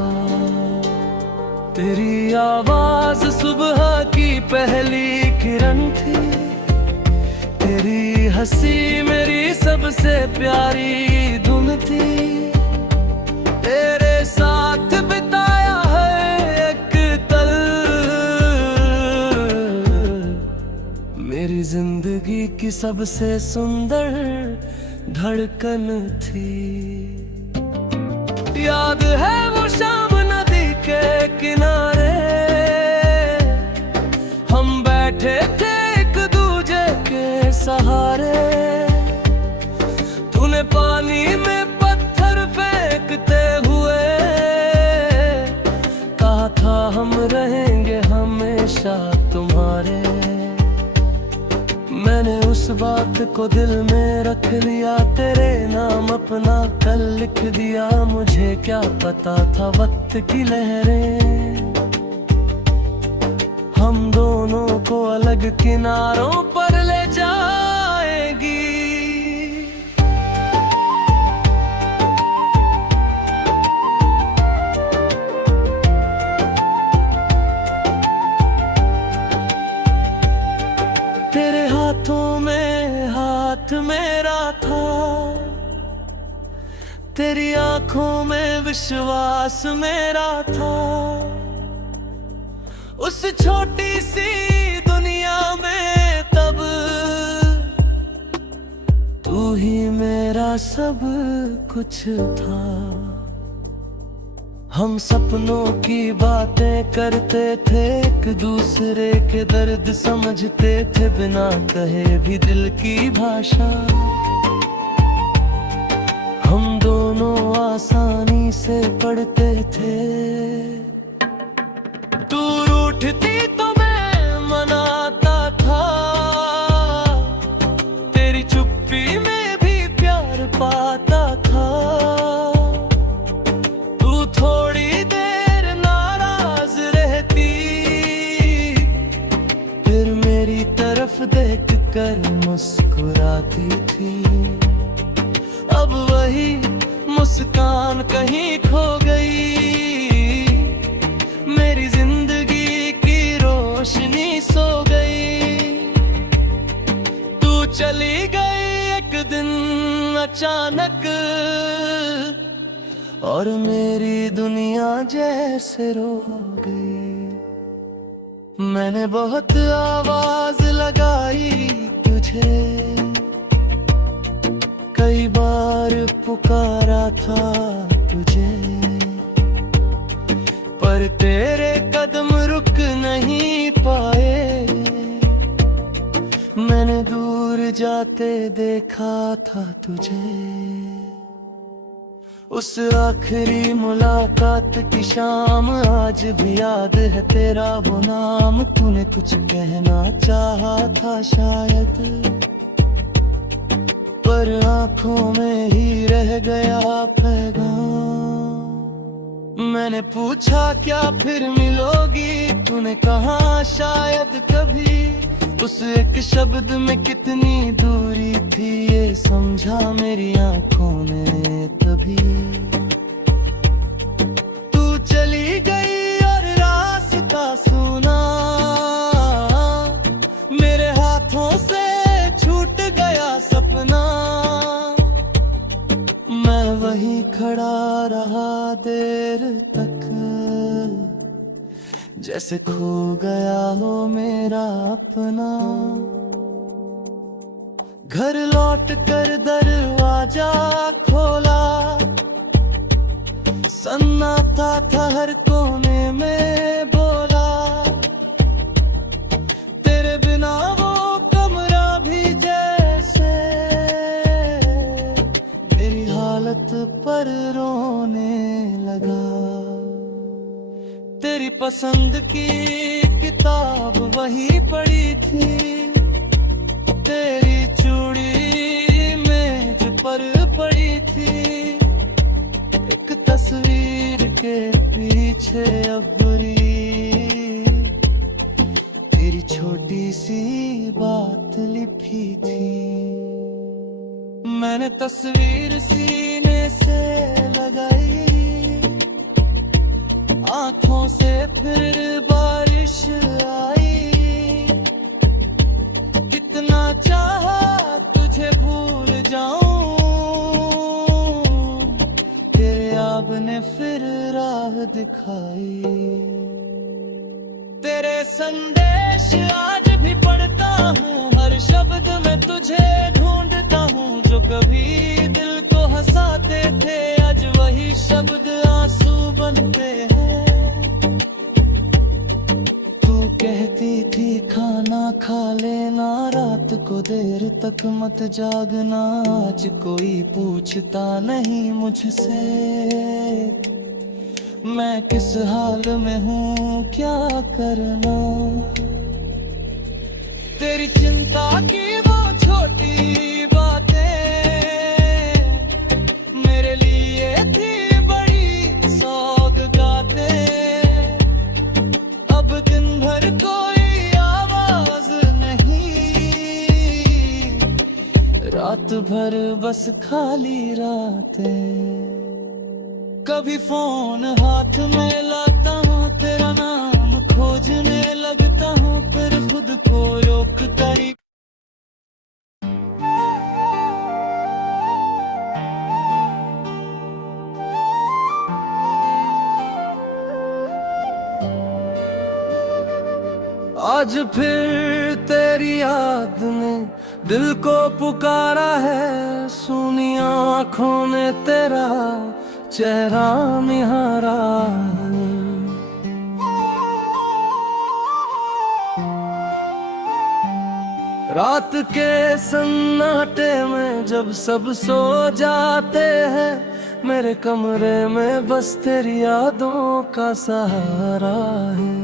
तेरी आवाज सुबह की पहली किरण थी, तेरी हंसी मेरी सबसे प्यारी धुन थी। तेरे साथ बिताया है एक पल, मेरी जिंदगी की सबसे सुंदर धड़कन थी। याद है वो शाम नदी के किनारे, हम बैठे थे एक दूजे के सहारे। तूने पानी में पत्थर फेंकते हुए कहा था हम रहेंगे हमेशा तुम्हारे। मैंने उस बात को दिल में रख लिया, तेरे नाम अपना कल लिख दिया। मुझे क्या पता था वक्त की लहरें हम दोनों को अलग किनारों पर ले जाएगी। तेरे हाथों में हाथ मेरा था, तेरी आंखों में विश्वास मेरा था। उस छोटी सी दुनिया में तब तू ही मेरा सब कुछ था। हम सपनों की बातें करते थे, एक दूसरे के दर्द समझते थे, बिना कहे भी दिल की भाषा। हम दोनों आसानी से पढ़ते थे, तू रूठती तो मैं मनाता था। तेरी चुप्पी में भी प्यार पाता था। तू थोड़ी देर नाराज रहती, फिर मेरी तरफ देख कर मुस्कुराती थी। अब वही मुस्कान कहीं खो गई, मेरी जिंदगी की रोशनी सो गई। तू चली गई एक दिन अचानक, और मेरी दुनिया जैसे रो गई। मैंने बहुत आवाज लगाई तुझे, कई बार पुकारा था तुझे, पर तेरे कदम रुक नहीं पाए। मैंने दूर जाते देखा था तुझे। उस आखिरी मुलाकात की शाम आज भी याद है तेरा वो नाम। तूने कुछ कहना चाहा था शायद, पर आंखों में ही रह गया पैगाम। मैंने पूछा क्या फिर मिलोगी, तूने कहा शायद कभी। उस एक शब्द में कितनी दूरी थी ये समझा मेरी आंखों ने तभी। तू चली गई और रास्ता सुना, मेरे हाथों से छूट गया सपना। मैं वहीं खड़ा रहा देर तक, जैसे खो गया हो मेरा अपना। घर लौट कर दरवाजा खोला, सन्नाटा था हर कोने में बोला। तेरे बिना वो कमरा भी जैसे मेरी हालत पर रोने लगा। तेरी पसंद की किताब वही पड़ी थी, तेरी चूड़ी मेज पर पड़ी थी। एक तस्वीर के पीछे अबरी तेरी छोटी सी बात लिखी थी। मैंने तस्वीर सीने से लगाई, आंखों से फिर बारिश आई। कितना चाहा तुझे भूल जाऊं, तेरे याद ने फिर राह दिखाई। तेरे संदेश आज भी पढ़ता हूँ, हर शब्द में तुझे ढूंढता हूँ। जो कभी दिल को हंसाते थे आज वही शब्द आंसू बनते हैं। तू कहती थी खाना खा लेना, रात को देर तक मत जागना। आज कोई पूछता नहीं मुझसे मैं किस हाल में हूँ क्या करना। तेरी चिंता की वो छोटी बातें मेरे लिए थी बड़ी सौगातें। अब दिन भर कोई आवाज नहीं, रात भर बस खाली रातें। कभी फोन हाथ में लाता हूँ, तेरा नाम खोजने लगता हूँ, फिर खुद को रोकता ही। आज फिर तेरी याद ने दिल को पुकारा है, सूनी आँखों ने तेरा चेहरा निहारा। रात के सन्नाटे में जब सब सो जाते हैं, मेरे कमरे में बस तेरी यादों का सहारा है।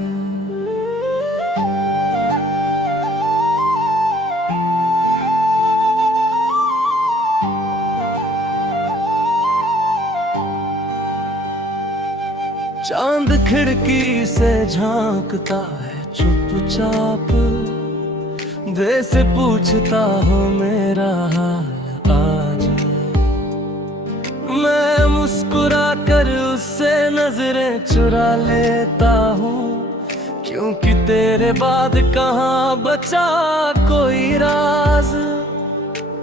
चांद खिड़की से झांकता है चुपचाप, दे से पूछता हो मेरा हाल आज। मैं मुस्कुरा कर उससे नजरें चुरा लेता हूँ, क्योंकि तेरे बाद कहाँ बचा कोई राज।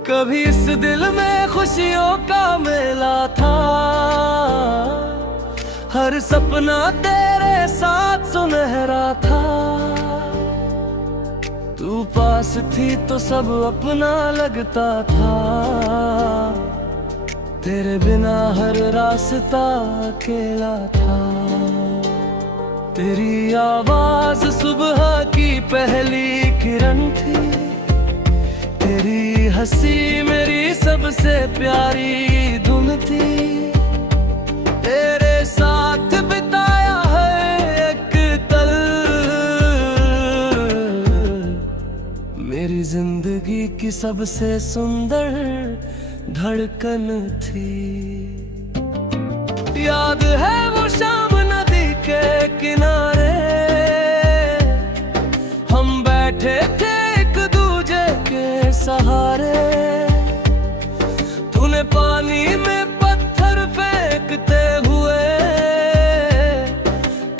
कभी इस दिल में खुशियों का मेला था, हर सपना तेरे साथ सुनहरा था। तू पास थी तो सब अपना लगता था, तेरे बिना हर रास्ता अकेला था। तेरी आवाज सुबह की पहली किरण थी, तेरी हंसी मेरी सबसे प्यारी धुन थी, तेरे साथ बिताया है एक पल, मेरी जिंदगी की सबसे सुंदर धड़कन थी। याद है वो शाम नदी के किनारे, हम बैठे थे एक दूजे के सहारे, तूने पानी में पत्थर फेंकते हुए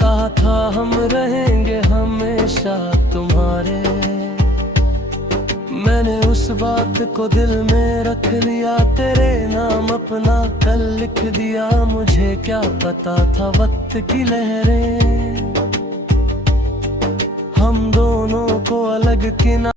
कहा था हम रहेंगे हमेशा तुम्हारे। मैंने उस बात को दिल में रख लिया, तेरे नाम अपना कल लिख दिया। मुझे क्या पता था वक्त की लहरें हम दोनों को अलग किनारे